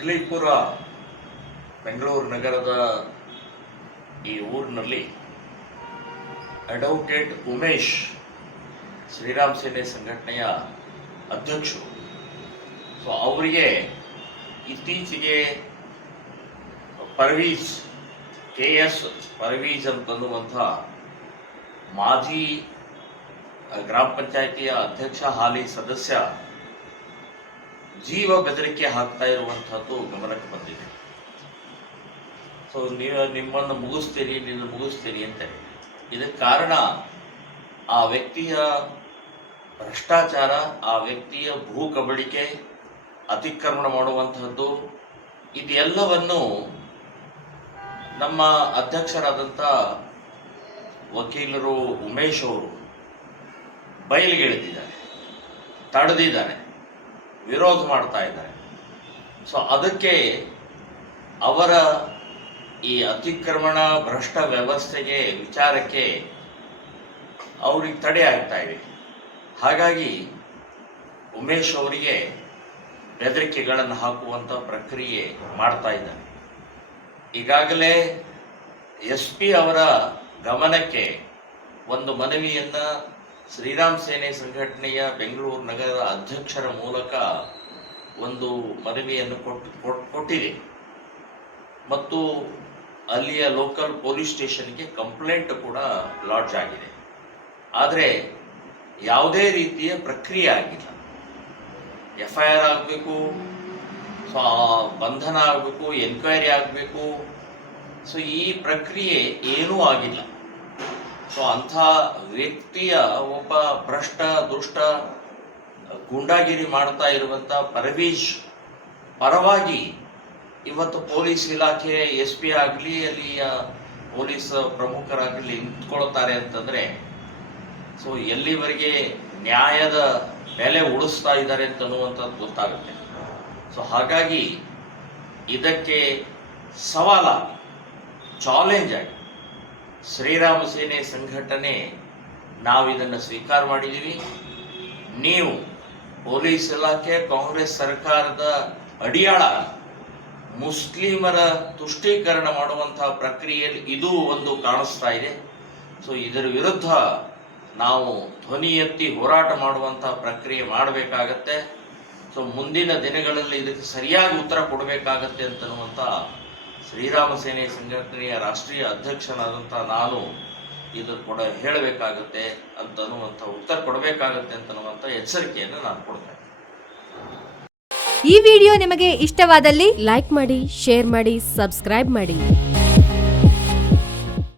ಅಗ್ಲಿಪುರ ಬೆಂಗಳೂರು ನಗರದ ಈ ಊರಿನಲ್ಲಿ ಅಡ್ವೊಕೇಟ್ ಉಮೇಶ್ ಶ್ರೀರಾಮ್ ಸೇನೆ ಸಂಘಟನೆಯ ಅಧ್ಯಕ್ಷರು. ಅವರಿಗೆ ಇತ್ತೀಚೆಗೆ ಪರ್ವೀಜ್ KS ಪರ್ವೀಜ್ ಅಂತನ್ನುವಂಥ ಮಾಜಿ ಗ್ರಾಮ ಪಂಚಾಯಿತಿಯ ಅಧ್ಯಕ್ಷ ಹಾಲಿ ಸದಸ್ಯ ಜೀವ ಬೆದರಿಕೆ ಹಾಕ್ತಾ ಇರುವಂತಹದ್ದು ಗಮನಕ್ಕೆ ಬಂದಿದೆ. ನೀವು ನಿಮ್ಮನ್ನು ಮುಗಿಸ್ತೀನಿ ಅಂತ. ಇದಕ್ಕೆ ಕಾರಣ ಆ ವ್ಯಕ್ತಿಯ ಭ್ರಷ್ಟಾಚಾರ, ಆ ವ್ಯಕ್ತಿಯ ಭೂ ಕಬಳಿಕೆ, ಅತಿಕ್ರಮಣ ಮಾಡುವಂತಹದ್ದು, ಇದೆಲ್ಲವನ್ನು ನಮ್ಮ ಅಧ್ಯಕ್ಷರಾದಂಥ ವಕೀಲರು ಉಮೇಶ್ ಅವರು ಬಯಲಿಗೆಳೆದಿದ್ದಾರೆ, ತಡೆದಿದ್ದಾರೆ, ವಿರೋಧ ಮಾಡ್ತಾ ಇದ್ದಾರೆ. ಅದಕ್ಕೆ ಅವರ ಈ ಅತಿಕ್ರಮಣ ಭ್ರಷ್ಟ ವ್ಯವಸ್ಥೆಗೆ ವಿಚಾರಕ್ಕೆ ಅವ್ರಿಗೆ ತಡೆ ಆಗ್ತಾ ಇದೆ. ಹಾಗಾಗಿ ಉಮೇಶ್ ಅವರಿಗೆ ಬೆದರಿಕೆಗಳನ್ನು ಹಾಕುವಂಥ ಪ್ರಕ್ರಿಯೆ ಮಾಡ್ತಾ ಇದ್ದಾರೆ. ಈಗಾಗಲೇ SP ಅವರ ಗಮನಕ್ಕೆ ಒಂದು ಮನವಿಯನ್ನ ಶ್ರೀರಾಮ್ ಸೇನೆ ಸಂಘಟನೆಯ ಬೆಂಗಳೂರು ನಗರದ ಅಧ್ಯಕ್ಷರ ಮೂಲಕ ಒಂದು ಮನವಿಯನ್ನು ಕೊಟ್ಟಿದೆ ಮತ್ತು ಅಲ್ಲಿಯ ಲೋಕಲ್ ಪೊಲೀಸ್ ಸ್ಟೇಷನ್ಗೆ ಕಂಪ್ಲೇಂಟ್ ಕೂಡ ಲಾಡ್ಜ್ ಆಗಿದೆ. ಆದರೆ ಯಾವುದೇ ರೀತಿಯ ಪ್ರಕ್ರಿಯೆ ಆಗಿಲ್ಲ. FIR ಆಗಬೇಕು, ಬಂಧನ ಆಗಬೇಕು, ಎನ್ಕ್ವೈರಿ ಆಗಬೇಕು. ಈ ಪ್ರಕ್ರಿಯೆ ಏನೂ ಆಗಿಲ್ಲ. ಅಂಥ ವ್ಯಕ್ತಿಯ ಒಬ್ಬ ಭ್ರಷ್ಟ ದುಷ್ಟ ಗೂಂಡಾಗಿರಿ ಮಾಡ್ತಾ ಇರುವಂಥ ಪರ್ವೀಜ್ ಪರವಾಗಿ ಇವತ್ತು ಪೊಲೀಸ್ ಇಲಾಖೆ SP ಆಗಲಿ ಅಲ್ಲಿಯ ಪೊಲೀಸ್ ಪ್ರಮುಖರಾಗಲಿ ನಿಂತ್ಕೊಳ್ತಾರೆ ಅಂತಂದ್ರೆ ಎಲ್ಲಿವರೆಗೆ ನ್ಯಾಯದ ಬೆಲೆ ಉಳಿಸ್ತಾ ಇದ್ದಾರೆ ಅಂತನ್ನುವಂಥದ್ದು ಗೊತ್ತಾಗುತ್ತೆ. ಹಾಗಾಗಿ ಇದಕ್ಕೆ ಸವಾಲಾಗಿ, ಚಾಲೆಂಜ್ ಆಗಿ ಶ್ರೀರಾಮ ಸೇನೆ ಸಂಘಟನೆ ನಾವಿದನ್ನು ಸ್ವೀಕಾರ ಮಾಡಿದ್ದೀವಿ. ನೀವು ಪೊಲೀಸ್ ಇಲಾಖೆ, ಕಾಂಗ್ರೆಸ್ ಸರ್ಕಾರದ ಅಡಿಯಾಳ ಮುಸ್ಲಿಮರ ತುಷ್ಟೀಕರಣ ಮಾಡುವಂತಹ ಪ್ರಕ್ರಿಯೆಯಲ್ಲಿ ಇದು ಒಂದು ಕಾಣಿಸ್ತಾ ಇದೆ. ಇದರ ವಿರುದ್ಧ ನಾವು ಧ್ವನಿ ಎತ್ತಿ ಹೋರಾಟ ಮಾಡುವಂತಹ ಪ್ರಕ್ರಿಯೆ ಮಾಡಬೇಕಾಗತ್ತೆ. ಮುಂದಿನ ದಿನಗಳಲ್ಲಿ ಇದಕ್ಕೆ ಸರಿಯಾಗಿ ಉತ್ತರ ಕೊಡಬೇಕಾಗತ್ತೆ ಅಂತನ್ನುವಂಥ ಶ್ರೀರಾಮ ಸೇನೆ ಸಂಘಟನೆಯ ರಾಷ್ಟ್ರೀಯ ಅಧ್ಯಕ್ಷನಾದಂಥ ನಾನು ಇದು ಕೂಡ ಹೇಳಬೇಕಾಗತ್ತೆ ಅಂತನ್ನುವಂಥ ಉತ್ತರ ಕೊಡಬೇಕಾಗತ್ತೆ ಅಂತನ್ನುವಂಥ ಎಚ್ಚರಿಕೆಯನ್ನು ನಾನು ಕೊಡ್ತೇನೆ. ಈ ವಿಡಿಯೋ ನಿಮಗೆ ಇಷ್ಟವಾದಲ್ಲಿ ಲೈಕ್ ಮಾಡಿ, ಶೇರ್ ಮಾಡಿ, ಸಬ್ಸ್ಕ್ರೈಬ್ ಮಾಡಿ.